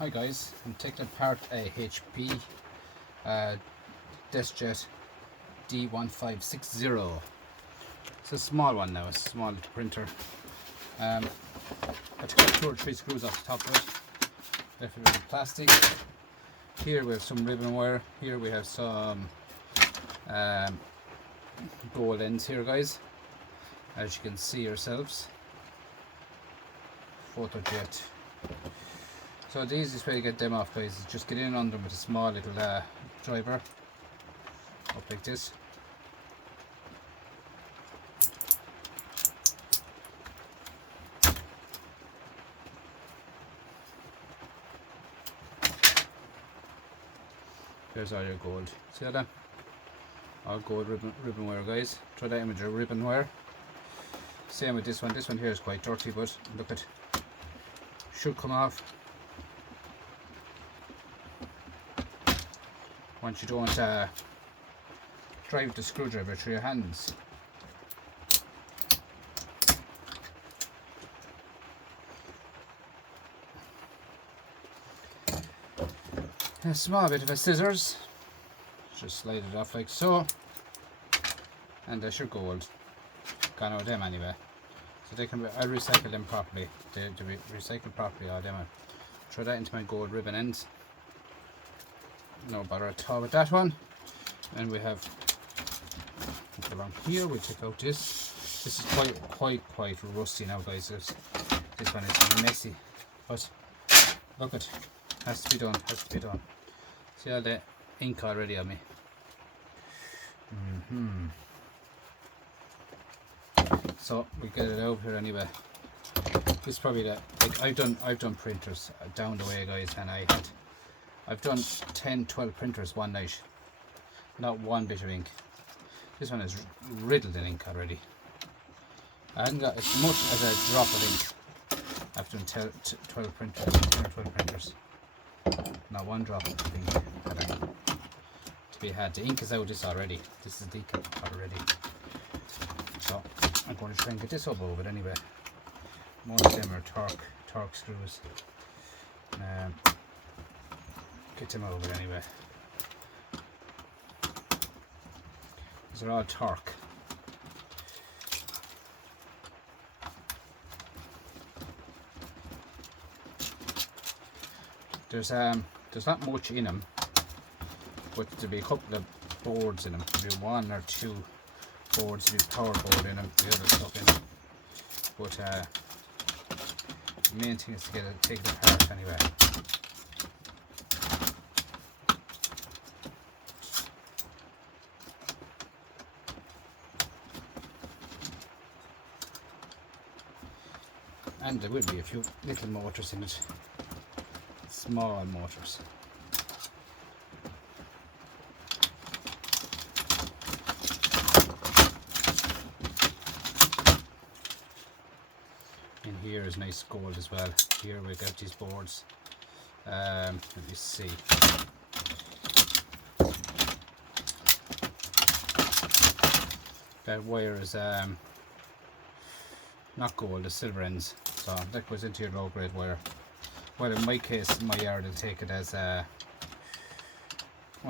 Hi guys, I'm taking apart a HP DeskJet D1560. It's a small one now, it's a small printer. I took out 2 or 3 screws off the top of it, left it with plastic. Here we have some ribbon wire, here we have some gold ends here guys, as you can see yourselves. PhotoJet. So the easiest way to get them off guys is just get in under them with a small little driver up like this. There's all your gold. See that? All gold ribbon wire guys. Try that image of ribbon wire. Same with this one. This one here is quite dirty, but look at, should come off. Once you don't drive the screwdriver through your hands. A small bit of a scissors, just slide it off like so, and there's your gold. Gone out of them anyway, so they can be, I recycle them properly. They be recycled properly, all them. Throw that into my gold ribbon ends. No bother at all with that one. And we have along here. We'll take out this. This is quite rusty now, guys. This one is messy, but look, it has to be done. Has to be done. See all the ink already on me. So we get it out here anyway. This is probably the, like I've done printers down the way guys, and I've done 10-12 printers one night, not one bit of ink. This one is riddled in ink already. I haven't got as much as a drop of ink. I've done 12 printers, 10 or 12 printers. Not one drop of ink to be had. The ink is out this already. This is the ink already. So I'm going to try and get this up over it anyway. Most of them are torque screws. Get them over anyway. These are all torque. There's not much in them, but there'll be a couple of boards in them. There'll be 1 or 2 boards, there'll be power board in them, the other stuff in them. But the main thing is to take it apart anyway. And there will be a few little motors in it, small motors. And here is nice gold as well. Here we got these boards. Let me see. That wire is not gold, the silver ends. So that goes into your low grade wire. Well, in my case, my yard will take it as my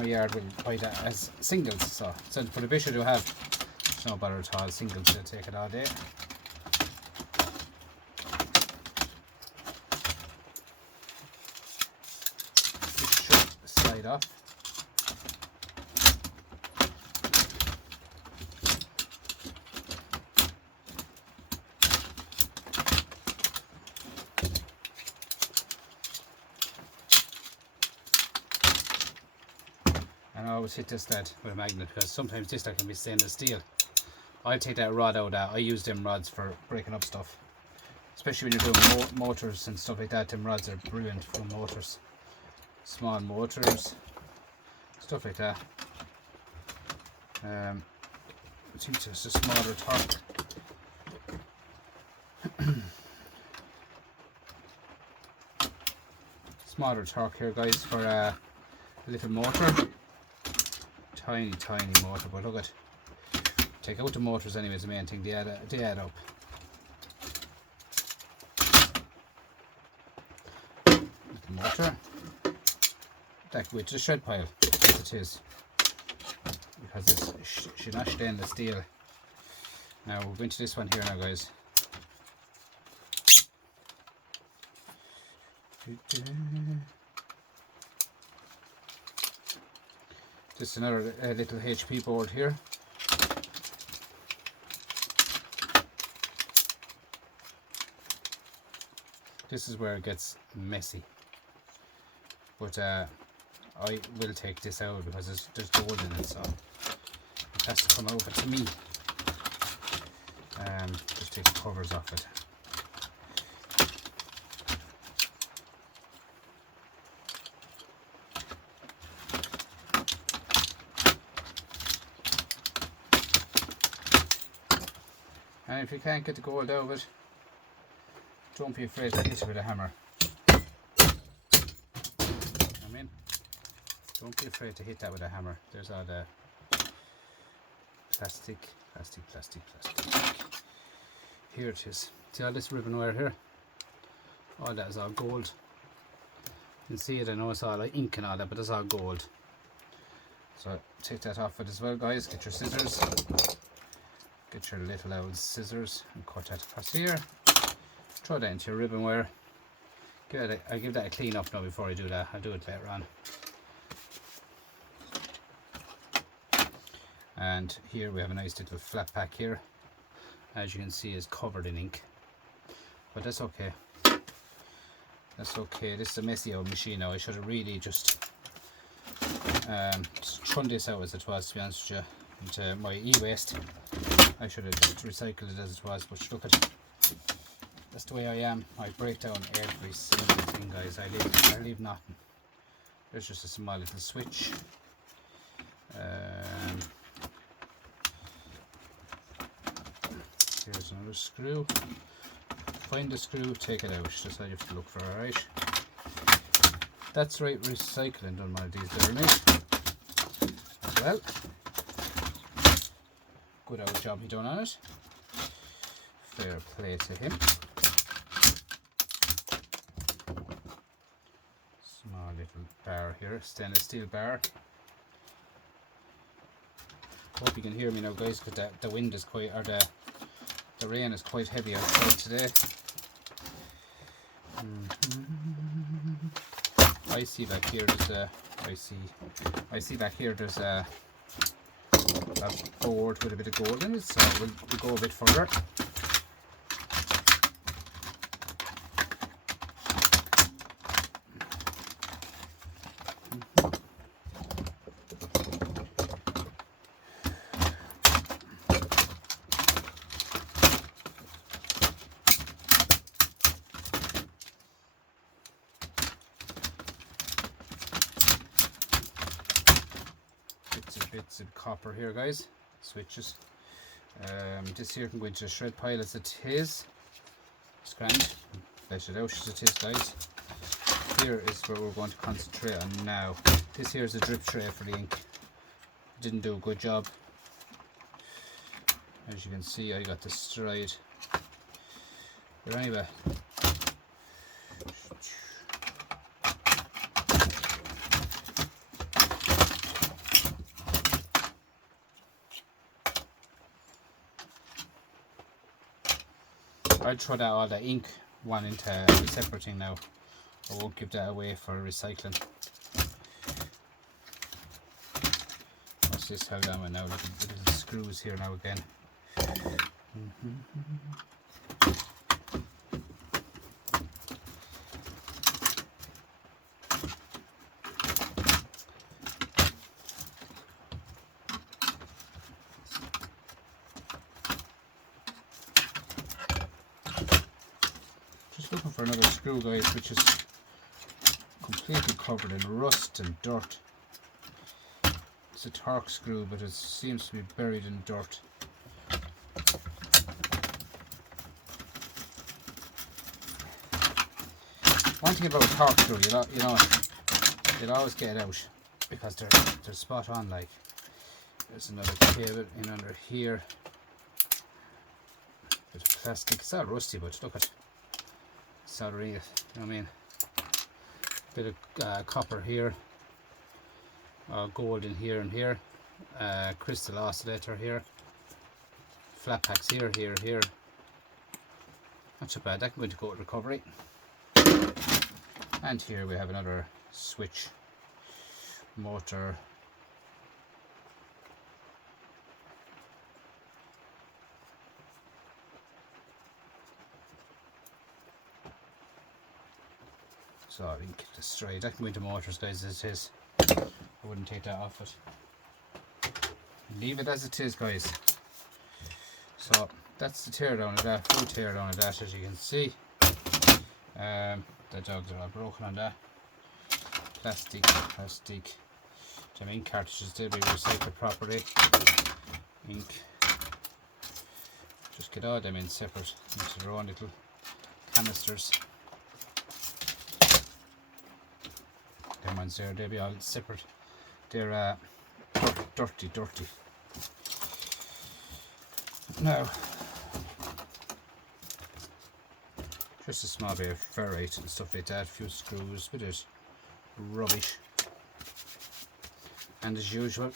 yard will buy that as singles. So for the bit you do have, it's no bother at all. Singles will take it all day. This should slide off. And I always hit this lead with a magnet, because sometimes this lead can be stainless steel. I'll take that rod out. I use them rods for breaking up stuff, especially when you're doing motors and stuff like that. Them rods are brilliant for motors, small motors, stuff like that. It seems it's a smaller torque. Smaller torque here guys for a little motor. Tiny motor, but look at, take out the motors anyway is the main thing. They add up. motor. That could go to the shred pile, as it is, because it's she's not stainless steel. Now we're going to this one here now, guys. Just another little HP board here. This is where it gets messy, but I will take this out because there's gold in it, so it has to come over to me. Just take the covers off it. And if you can't get the gold out of it, don't be afraid to hit it with a hammer. Don't be afraid to hit that with a hammer. There's all the plastic. Here it is. See all this ribbon wire here? All that is all gold. You can see it, I know it's all like ink and all that, but it's all gold. So take that off it as well, guys. Get your scissors. Get your little old scissors and cut that across here. Throw that into your ribbon wire. I'll give that a clean up now before I do that. I'll do it later on. And here we have a nice little flat pack here. As you can see, is covered in ink, but that's okay. That's okay. This is a messy old machine now. I should have really just thrown this out as it was, to be honest with you, into my e-waste. I should have just recycled it as it was, but look at it. That's the way I am. I break down every single thing, guys. I leave nothing. There's just a small little switch. Here's another screw. Find the screw, take it out. That's how you have to look for it, alright? That's right, recycling done one of these there, mate. As well. Good old job he done on it. Fair play to him. Small little bar here, stainless steel bar. Hope you can hear me now, guys, because the wind is quite, or the rain is quite heavy outside today. I see back here there's a, I see back here there's a board with a bit of gold in it, so we'll go a bit further. Bits of copper here, guys. Switches. This here can go into a shred pile as it is. It's grand. Let it out as it is, guys. Here is where we're going to concentrate on now. This here is a drip tray for the ink. Didn't do a good job. As you can see, I got the stride. But anyway. I'll throw that all the ink one into a separate thing now. I won't give that away for recycling. Watch this, how that went now. Little screws here now again. Looking for another screw, guys, which is completely covered in rust and dirt. It's a torque screw, but it seems to be buried in dirt. One thing about a torque screw, you'll always get it out because they're spot on. Like, there's another cable in under here. Bit of plastic. It's all rusty, but look at. It's all real, you know what I mean? Bit of copper here, gold in here and here, crystal oscillator here, flat packs here, here. Not so bad, that can go into gold recovery. And here we have another switch motor. So I can keep this straight. That can go into motors, guys, as it is. I wouldn't take that off it. Leave it as it is, guys. So that's the tear down of that, full tear down of that, as you can see. The dogs are all broken on that. Plastic. The ink cartridges, they'll be recycled properly. Ink. Just get all them in separate into their own little canisters. Them ones there, they'll be all separate. They're dirty. Now, just a small bit of ferrite and stuff like that, a few screws, bit of rubbish. And as usual,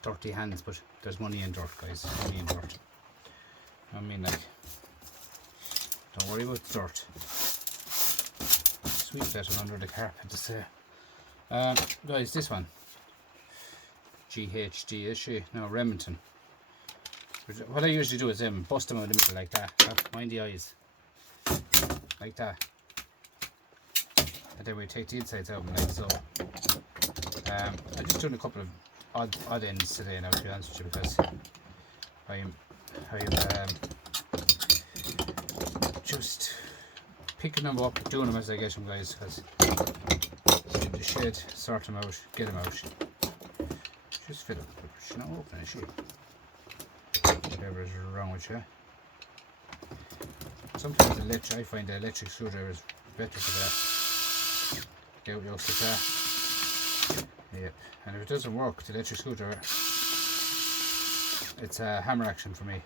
dirty hands, but there's money in dirt, guys, money in dirt. I mean, like, don't worry about the dirt. Sweep that one under the carpet to say. Guys, this one, GHD, is she? No, Remington. What I usually do is bust them out in the middle like that. Mind the eyes. Like that. And then we take the insides out like so. I'm just doing a couple of odd ends today now, to be honest with you, because I'm just picking them up, doing them as I get them, guys, because in the shed, sort them out, get them out. Just fill up. She's not open, is she? Whatever is wrong with you. Sometimes I find the electric screwdriver is better for that. Get out yokes like that. Yep. And if it doesn't work, the electric screwdriver, it's a hammer action for me.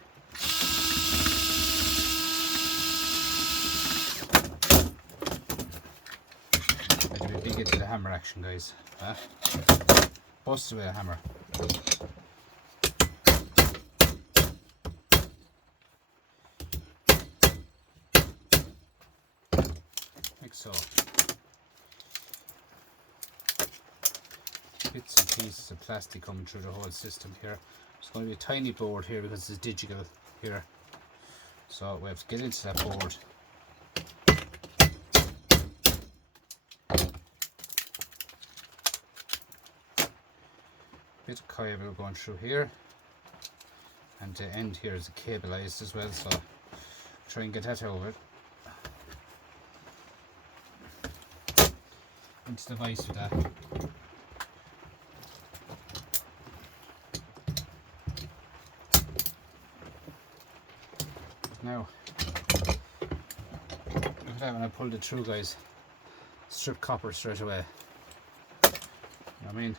I do be big into the hammer action, guys. Bust away a hammer. Like so. Bits and pieces of plastic coming through the whole system here. It's going to be a tiny board here because it's digital here. So we have to get into that board. Bit of cable going through here. And the end here is cableized as well, so try and get that over it. Into the vise with that. Now, look at that when I pulled it through, guys. Strip copper straight away. You know what I mean?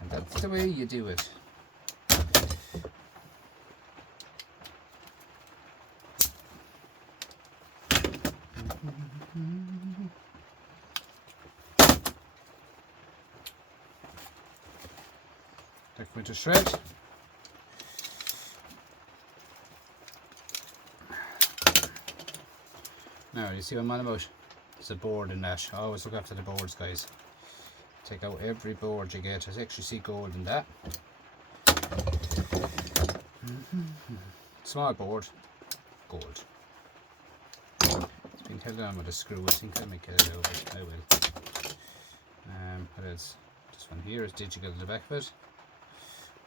And that's the way you do it. That went to shred. Now, you see what I'm on about? There's a board in that. Always look after the boards, guys. Take out every board you get. I actually see gold in that. Small board, gold. It's been held on with a screw. I think I might get it over. I will. What else? This one here is digital at the back of it.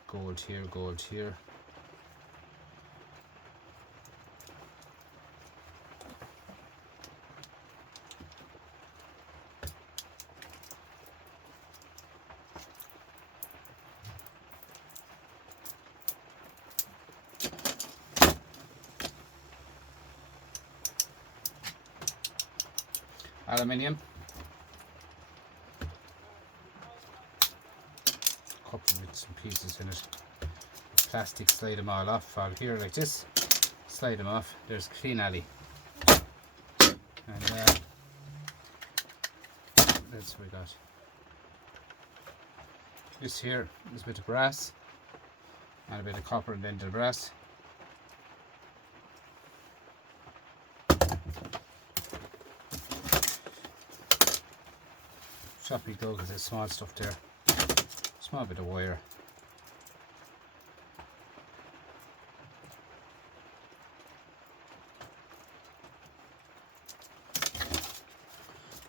Gold here, gold here. Aluminium. Couple of bits and pieces in it. Plastic, slide them all off. All here like this. Slide them off. There's clean alley. And What else we got? This here is a bit of brass and a bit of copper and dental brass. Choppy glue because there's small stuff there. Small bit of wire.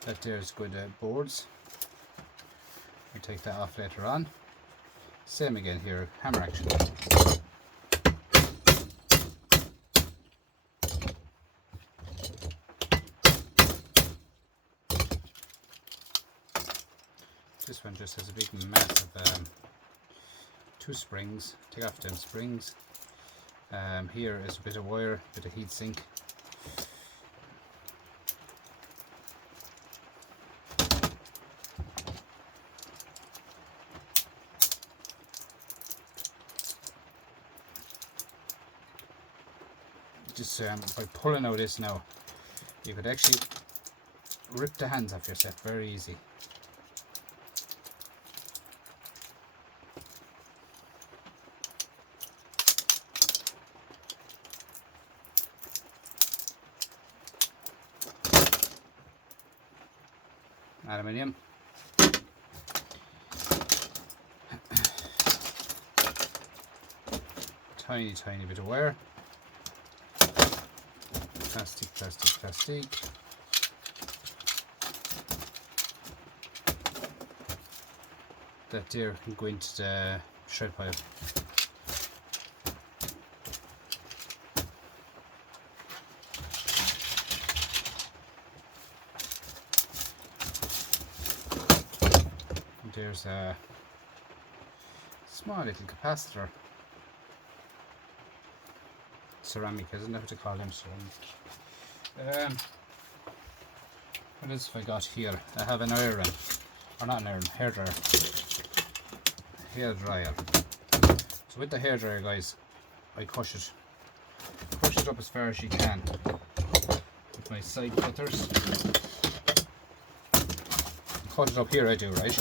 That there's good boards. We'll take that off later on. Same again here, hammer action. This one just has a big massive 2 springs. Take off them springs. Here is a bit of wire, bit of heat sink. Just by pulling out this now, you could actually rip the hands off yourself very easy. Aluminium. Tiny bit of wire. Plastic. That there can go into the shred pile. And there's a small little capacitor. Ceramic, isn't that what they call them? Ceramic. What else have I got here? I have an iron, or not an iron, hairdryer. So with the hairdryer, guys, I crush it up as far as you can with my side cutters. Cut it up here, I do, right?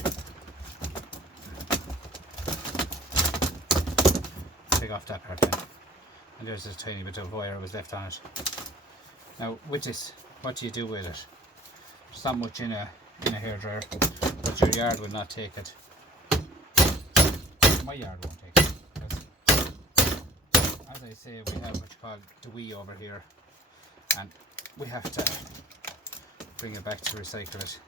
Take off that part then. And there's a tiny bit of wire was left on it. Now with this, what do you do with it? There's not much in a hairdryer, but your yard will not take it. My yard won't take it. As I say, we have what you call the wee over here, and we have to bring it back to recycle it.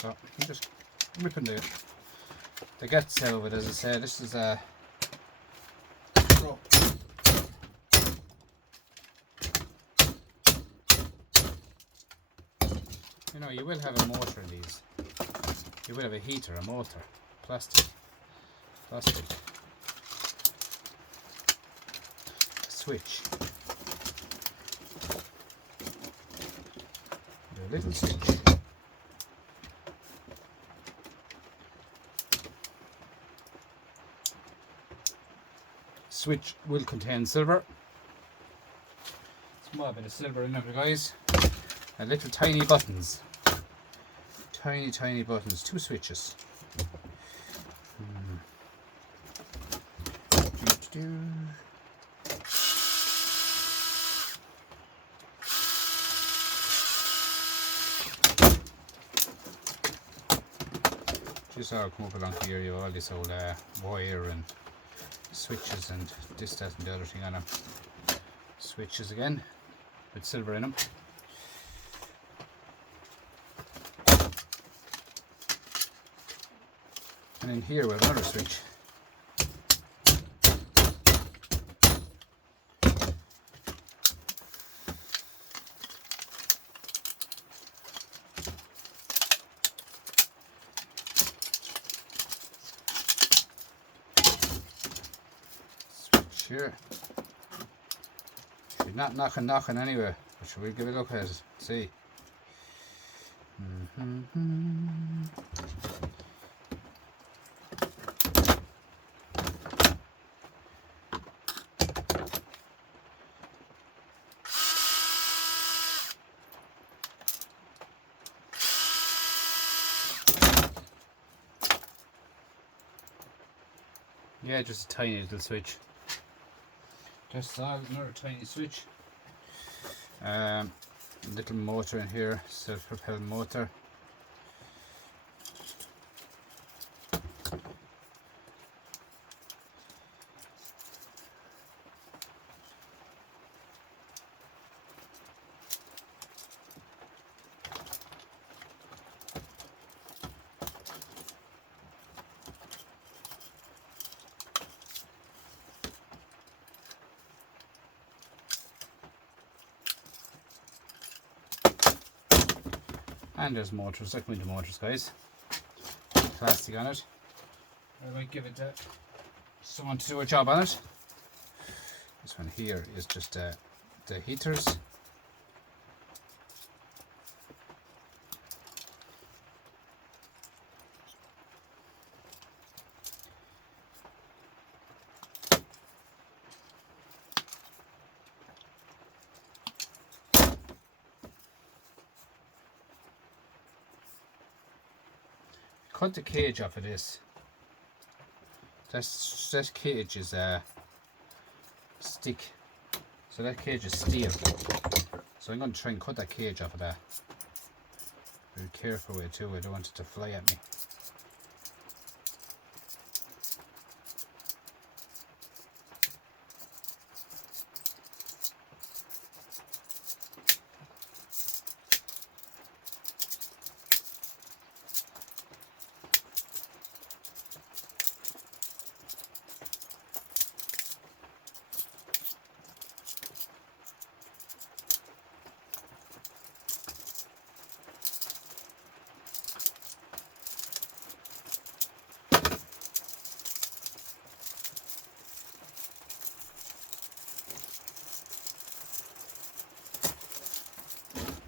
So I'm just ripping the guts out of it. As I say, this is a you know, you will have a motor in these. You will have a heater, a motor, plastic, a switch, a little switch. Switch will contain silver. Small bit of silver in there, guys. And little tiny buttons. Tiny buttons. 2 switches. Just all come up along here. You have all this old wire and switches and this, that, and the other thing on them. Switches again with silver in them. And in here we have another switch. Switch here. She's not knocking anyway, but we'll give it a look at it. See. Yeah, just a tiny little switch. Just another tiny switch. Little motor in here, self-propelled motor. And there's motors, like window motors, guys. Plastic on it. I might give it someone to do a job on it. This one here is just the heaters. Cut the cage off of this. That cage is stick, so that cage is steel. So I'm going to try and cut that cage off of that. Very careful way too. I don't want it to fly at me.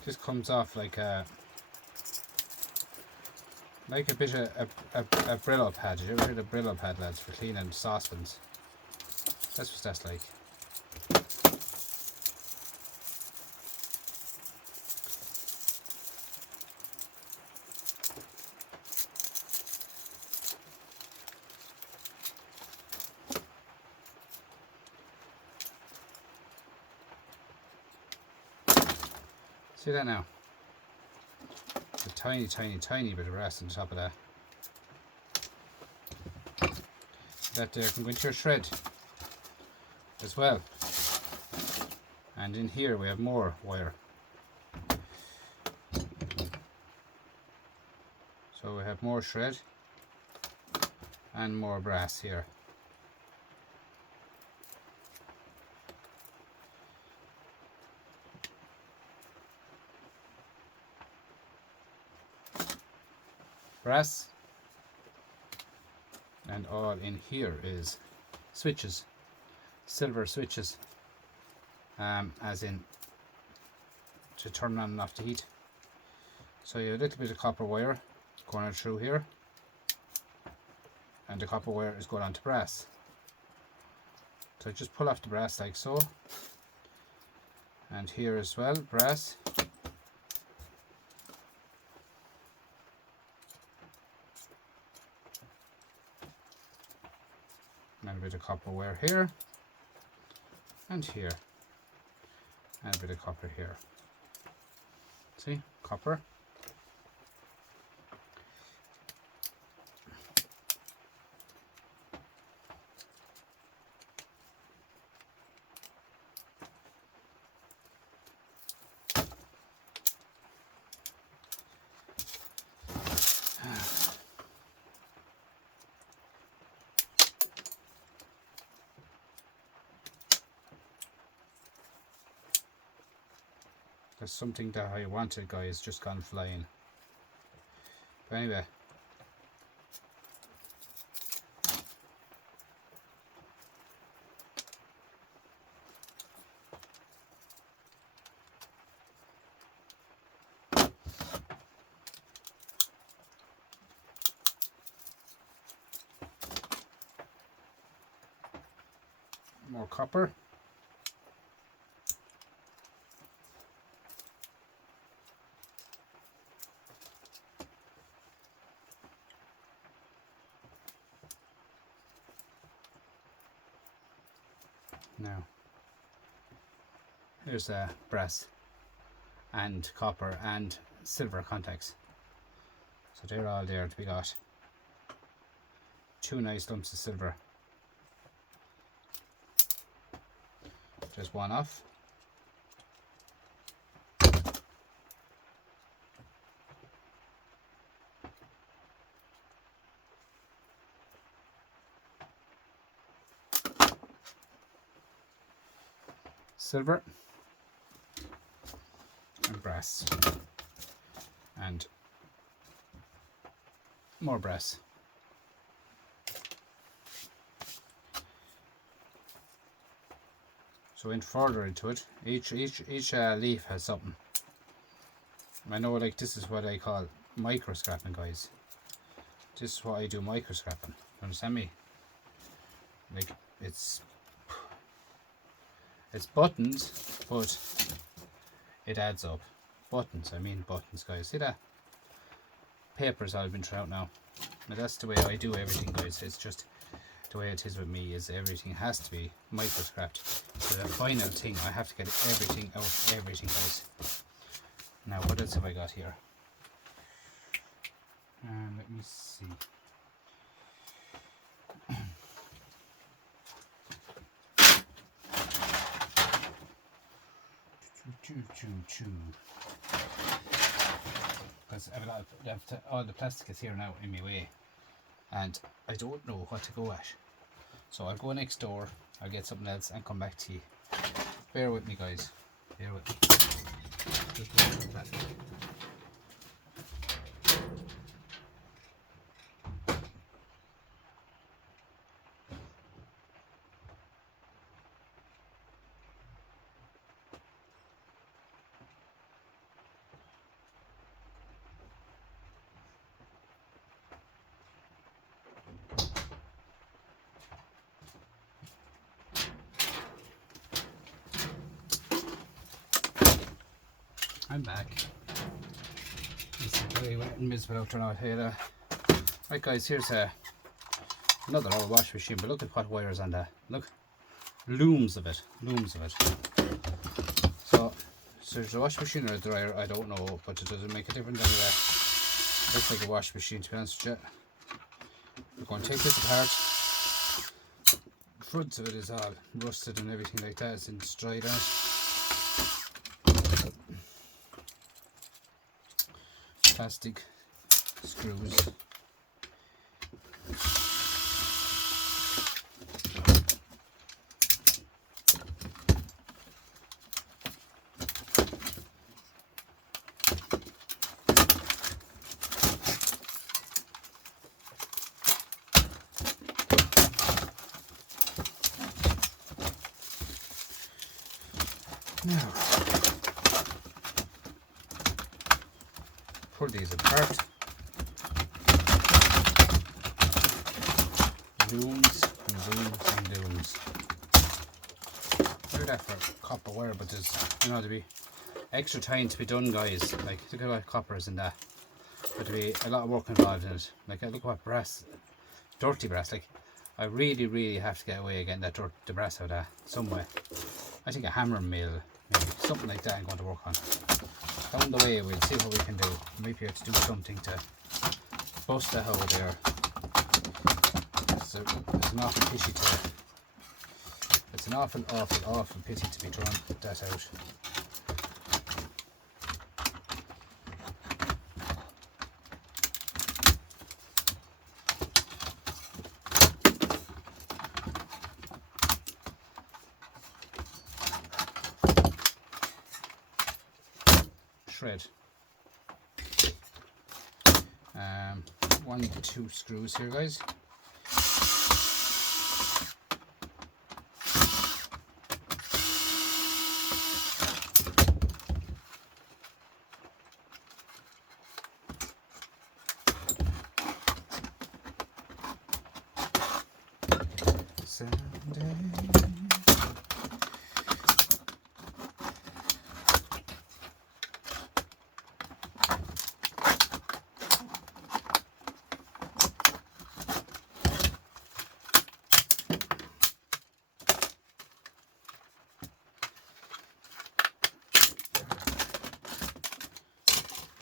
This comes off like a bit of a Brillo pad. You ever heard of Brillo pad, lads, for cleaning saucepans? That's what that's like. See that now? A tiny bit of brass on top of that. That there can go into your shred as well. And in here we have more wire. So we have more shred and more brass here. Brass, and all in here is switches, silver switches, as in to turn on and off the heat. So you have a little bit of copper wire going through here, and the copper wire is going on to brass. So just pull off the brass like so, and here as well, brass. And a bit of copper wire here, and here, and a bit of copper here. See, copper. That's something that I wanted, guys, just gone flying. But anyway. More copper. Now, here's brass and copper and silver contacts. So they're all there to be got. 2 nice lumps of silver. Just one off. Silver and brass and more brass. So in further into it, each leaf has something. I know, like, this is what I call micro scrapping, guys. This is what I do, micro scrapping. Understand me? Like, it's buttons, but it adds up. Buttons, I mean buttons, guys. See that? Paper's all been thrown out now. Now that's the way I do everything, guys. It's just the way it is with me, is everything has to be micro scrapped. So the final thing, I have to get everything out of everything, guys. Now what else have I got here? Let me see. Because I have a lot of all the plastic is here now in my way, and I don't know what to go at. So I'll go next door, I'll get something else and come back to you. Bear with me, guys. Bear with me. I'm back. This is very wet and miserable out there now, I tell you that. Right, guys, here's another old wash machine, but look at what wires on that. Look, looms of it. So there's a wash machine or a dryer, I don't know, but it doesn't make a difference anyway. It looks like a wash machine, to be honest with you. We're going to take this apart. The front of it is all rusted and everything like that. It's dried out. Plastic screws. Now, pull these apart. Looms and looms and looms. Do that for copper wire, but there's, you know, to be extra time to be done, guys. Like, look at what copper is in that. But to be a lot of work involved in it. Like, look what brass, dirty brass. Like, I really have to get away getting that the brass out of that some way. I think a hammer mill, maybe something like that I'm going to work on. Down the way we'll see what we can do. Maybe have to do something to bust the hole there. It's an awful pity it's an awful pity to be drawn that out. Shred. 1 to 2 screws here, guys.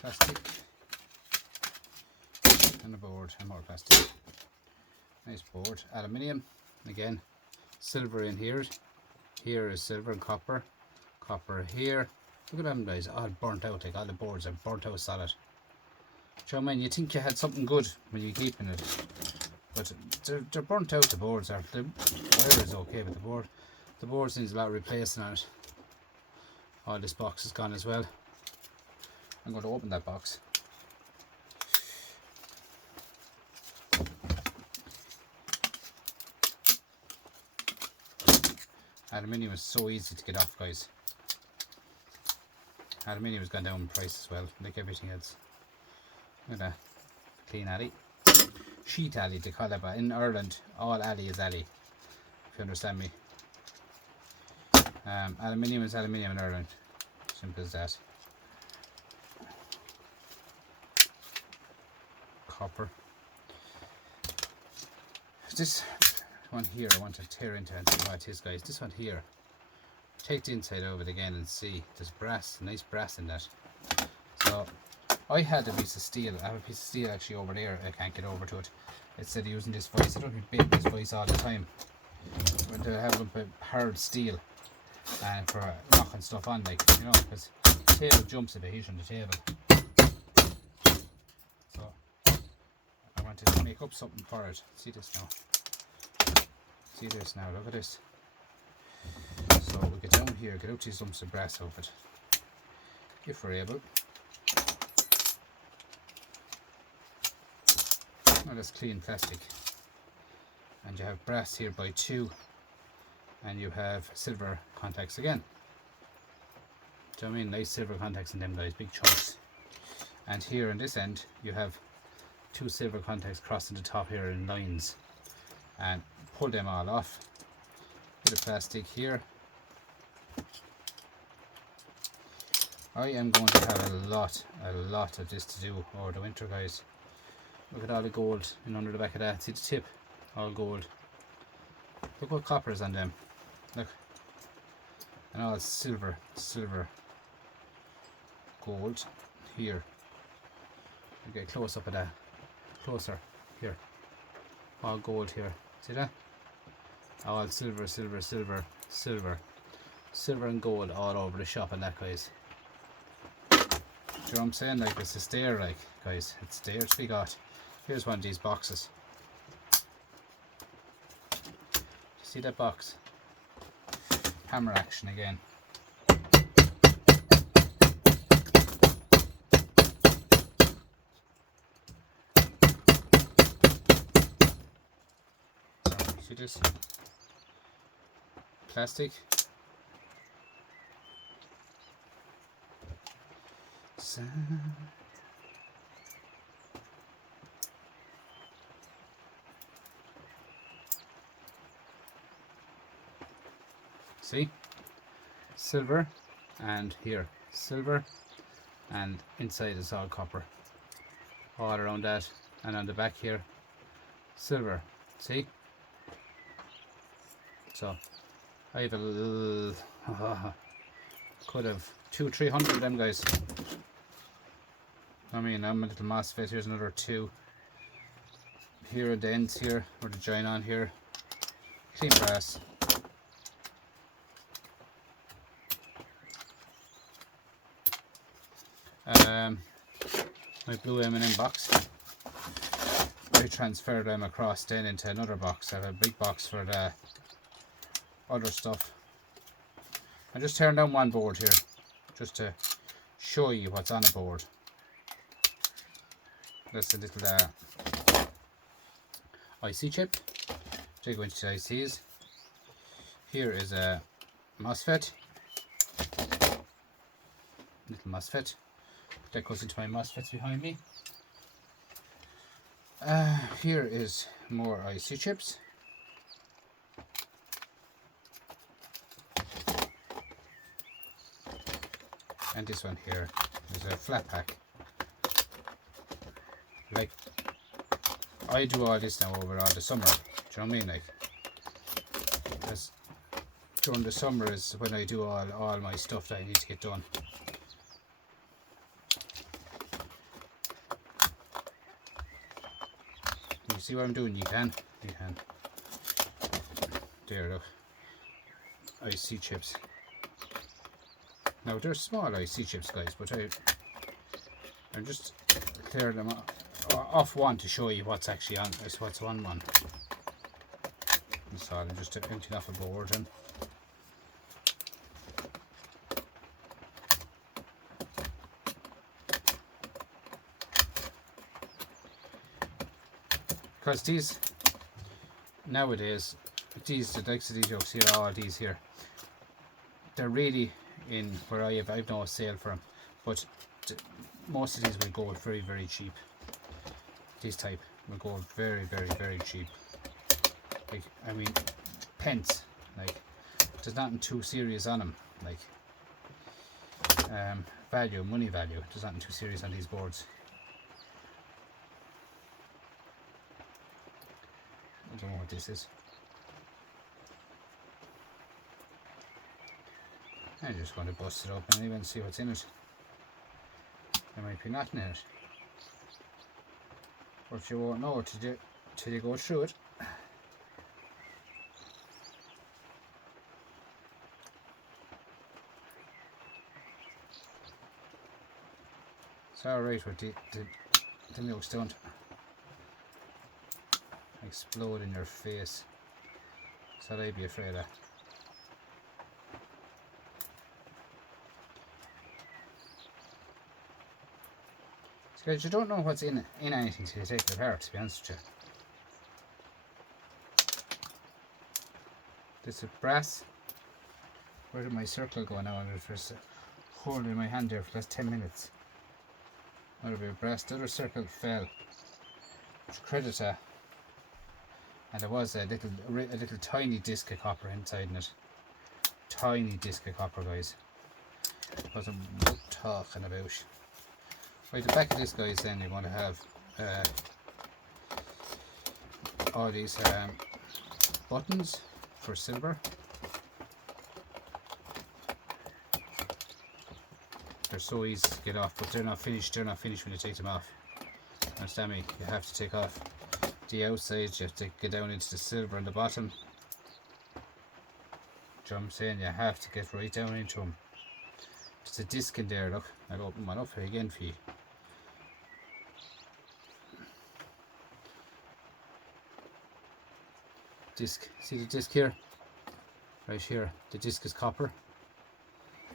plastic. And a board and more plastic. Nice board. Aluminium. Again, silver in here. Here is silver and copper. Copper here. Look at them guys, all burnt out, like all the boards are burnt out solid. Do you know what I mean? You think you had something good when you're keeping it, but they're burnt out, the boards are. The wire is okay, but the boards needs a lot of replacing on it. Oh, this box is gone as well. I'm going to open that box. Aluminium is so easy to get off, guys. Aluminium has gone down in price as well, like everything else. Look at that. Clean alley. Sheet alley, they call it, but in Ireland, all alley is alley. If you understand me. Aluminium is aluminium in Ireland. Simple as that. Copper. This one here, I want to tear into and see what it is, guys. This one here. Take the inside of it again and see. There's brass, nice brass in that. So I had a piece of steel. I have a piece of steel actually over there. I can't get over to it. Instead of using this vise, I don't bake this vise all the time. I want to have a hard steel and for knocking stuff on, like, you know, because the table jumps if I hit on the table. So I wanted to make up something for it. See this now. See this now. Look at this. So we get down here, get out these lumps of brass out of it, if we're able. Now that's clean plastic. And you have brass here by 2, and you have silver contacts again. Do you know what I mean? Nice silver contacts in them guys, big chunks. And here on this end, you have 2 silver contacts crossing the top here in lines. And pull them all off. Bit of plastic here. I am going to have a lot of this to do over the winter, guys. Look at all the gold in under the back of that. See the tip? All gold. Look what copper is on them. Look. And all silver. Gold. Here. You get close up of that. Closer. Here. All gold here. See that? All silver. Silver and gold all over the shop and that, guys. Do you know what I'm saying? Like, it's a stair, like, guys. It's there to be got. Here's one of these boxes. See that box? Hammer action again. See this? Plastic. See? Silver, and here silver, and inside is all copper. All around that, and on the back here silver. See? So I have a little, could have 200-300 of them, guys. I mean, I'm a little MOSFET. Here's another 2. Here at the ends here, or the join on here. Clean brass. My blue M&M box. I transferred them across then into another box. I have a big box for the other stuff. I just turned down one board here, just to show you what's on a board. That's a little IC chip. So you go into the ICs. Here is a MOSFET. Little MOSFET. That goes into my MOSFETs behind me. Here is more IC chips. And this one here is a flat pack. Like, I do all this now over all the summer. Do you know what I mean? Like, because during the summer is when I do all my stuff that I need to get done. You see what I'm doing? You can. There, look. IC chips. Now they're small IC chips, guys, but I'm just clearing them off one to show you what's actually on. What's on one. So I'm just emptying off a board and. Because these nowadays, the likes of these yolks here, all these here, they're really in where I've no sale for them, but most of these will go very, very cheap. This type will go very, very, very cheap. Like, I mean, pence. Like, there's nothing too serious on them. Like, money value. There's nothing too serious on these boards. I don't know what this is. I'm just going to bust it open anyway and see what's in it. There might be nothing in it, but you won't know till you go through it. It's alright with the milks don't explode in your face, so I'd be afraid of. So guys, you don't know what's in anything till you take it apart, to be honest with you. This is brass. Where did my circle go now? I'm just holding my hand there for the last 10 minutes. That'll be brass. The other circle fell, which credit and there was a little tiny disc of copper inside in it. Tiny disc of copper, guys. What I'm talking about. Right, the back of this, guys, then you want to have all these buttons for silver. They're so easy to get off, but they're not finished. They're not finished when you take them off. Understand me? You have to take off the outside. You have to get down into the silver on the bottom. Do you know what I'm saying? You have to get right down into them. There's a disc in there. Look, I'll open one up here again for you. Disc. See the disc here? Right here. The disc is copper,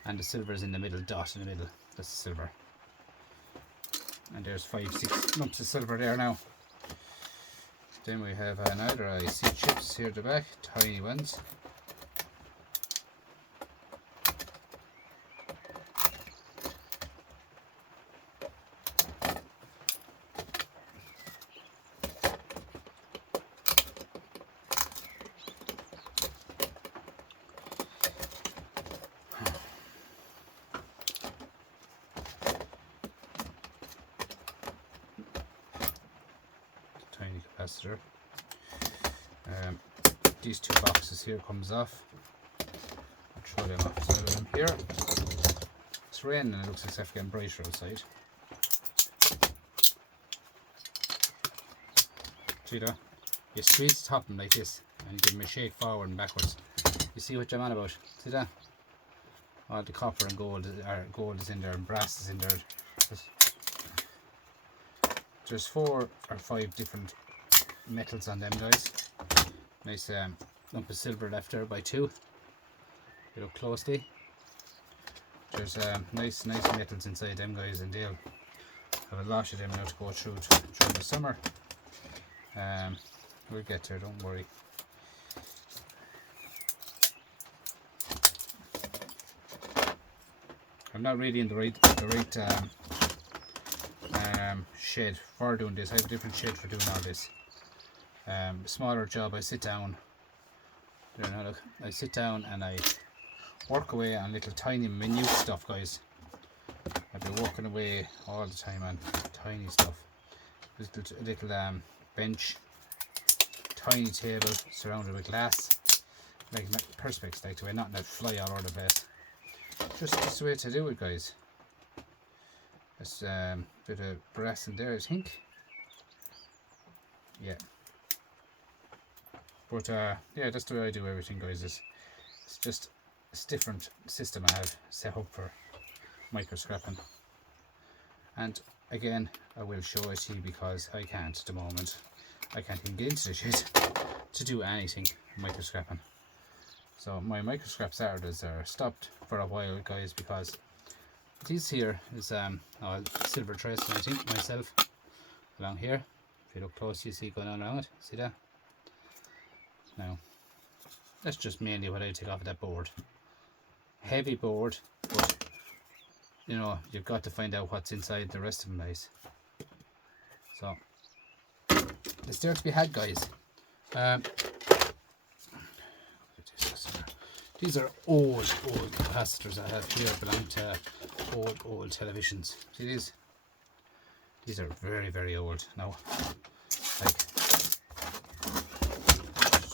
and the silver is in the middle. Dot in the middle. That's the silver. And there's 5-6 lumps of silver there now. Then we have another IC chips here at the back, tiny ones. Tiny capacitor. These two boxes here comes off. I'll throw them off the side of them here. It's raining and it looks like it's getting brighter outside. See that? You squeeze the top of them like this and you give them a shake forward and backwards. You see what I'm on about? See that? All the copper and gold is in there and brass is in there. There's 4 or 5 different metals on them, guys. Nice lump of silver left there by 2. Look closely. There's nice metals inside them, guys, and they'll have a lot of them now to go through the summer. We'll get there, don't worry. I'm not really in the right shed for doing this. I have a different shed for doing all this. Smaller job. I sit down. There now, look. I sit down and I work away on little tiny minute stuff, guys. I've been working away all the time on tiny stuff. Little bench, tiny table surrounded with glass, like perspex, like the way nothing that fly all over the place. Just the way to do it, guys. There's a bit of brass in there, I think. yeah. But yeah, that's the way I do everything, guys. It's just a different system I have set up for micro scrapping. And again, I will show it to you because I can't at the moment. I can't even get into the shit to do anything micro scrapping. So my micro scrap Saturdays are stopped for a while, guys, because this here is silver tracing, I think, myself along here. If you look close, you see going on around it. See that? Now, that's just mainly what I take off of that board. Heavy board, but you know, you've got to find out what's inside the rest of them, guys. So it's there to be had, guys. These are old capacitors I have here, belong to old televisions. See these? These are very old now. Like,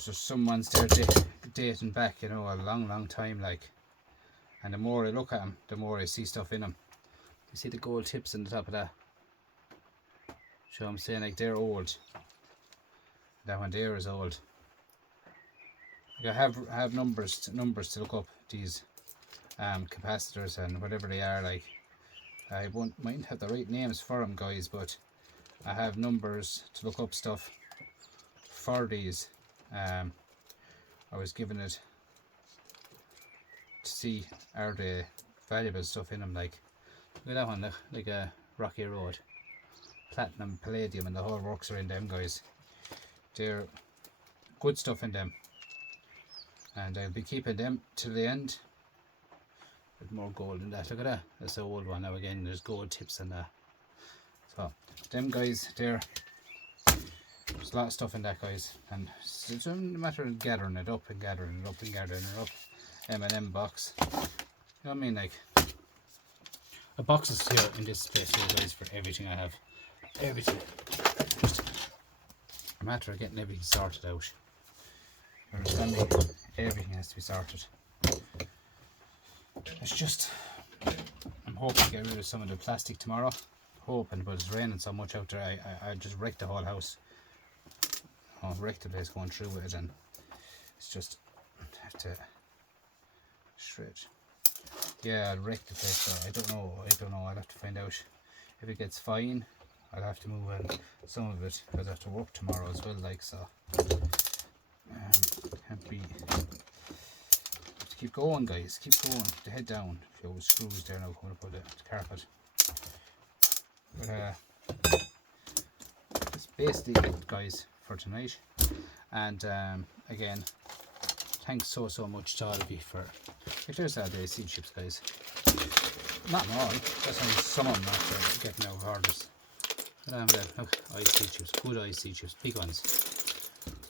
just some ones there dating back, you know, a long time, like. And the more I look at them, the more I see stuff in them. You see the gold tips on the top of that? So I'm saying, like, they're old. That one there is old. Like, I have numbers to look up these capacitors and whatever they are. Like, I mightn't have the right names for them, guys, but I have numbers to look up stuff for these. I was given it to see are the valuable stuff in them. Like, look at that one, look, like a Rocky Road, platinum, palladium, and the whole works are in them, guys. They're good stuff in them, and I'll be keeping them till the end. There's more gold in that. Look at that, that's the old one. Now again, there's gold tips in that. So them, guys, there's a lot of stuff in that, guys, and it's a matter of gathering it up and gathering it up and gathering it up. M&M box, you know what I mean? Like, a box is here in this place here, guys, for everything I have. Everything. Just a matter of getting everything sorted out. You understand me? Everything has to be sorted. It's just, I'm hoping to get rid of some of the plastic tomorrow. Hoping, but it's raining so much out there, I just wrecked the whole house. I'll wreck the place going through with it, and it's just, I have to shred. Yeah, I'll wreck the place, so I don't know, I'll have to find out. If it gets fine, I'll have to move some of it, because I have to work tomorrow as well, like, so can't be, have to keep going, guys, keep going, keep the head down. A few screws there now coming up with the carpet. But that's basically it, guys, for tonight. And again, thanks so much to all of you for, if there's the AC chips, guys. Not all, that's only some of them after getting out of orders. But look, IC chips, good IC chips, big ones.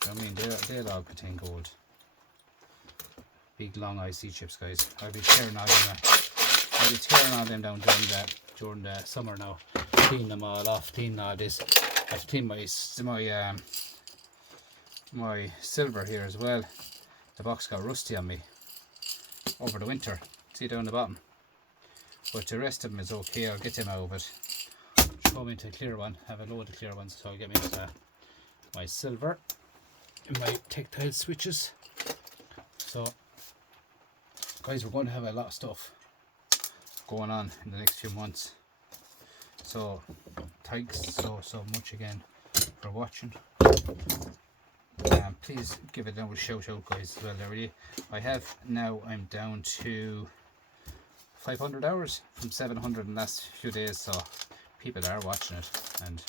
I mean, they'll all contain gold. Big long IC chips, guys. I'll be tearing all them down during the summer now. Clean them all off, clean all this. I have to clean my silver here as well. The box got rusty on me over the winter. See down the bottom. But the rest of them is okay. I'll get them out of it. Throw me into a clear one. Have a load of clear ones. So I'll get me into my silver and my tactile switches. So, guys, we're going to have a lot of stuff going on in the next few months. So, thanks so much again for watching. Please give it a shout out, guys, as well. Already, I'm down to 500 hours from 700 in the last few days, so people are watching it, and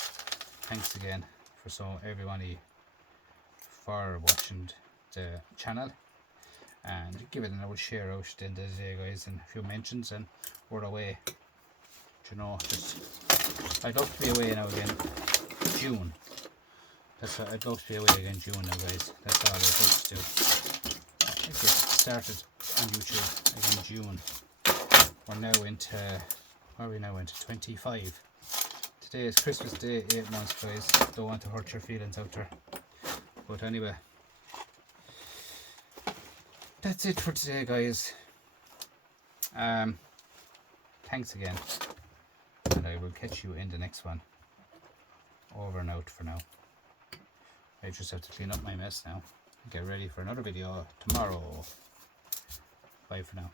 thanks again for everyone for watching the channel, and give it another share out at the end of the day, guys, and a few mentions, and we're away. You know, I'd love to be away now again. June. I'd love to be away again June now, guys. That's all I'd love to do. I get started on YouTube again June. We're now into, what are we now into? 25. Today is Christmas Day, 8 months, guys. Don't want to hurt your feelings out there. But anyway, that's it for today, guys. Thanks again. And I will catch you in the next one. Over and out for now. I just have to clean up my mess now. Get ready for another video tomorrow. Bye for now.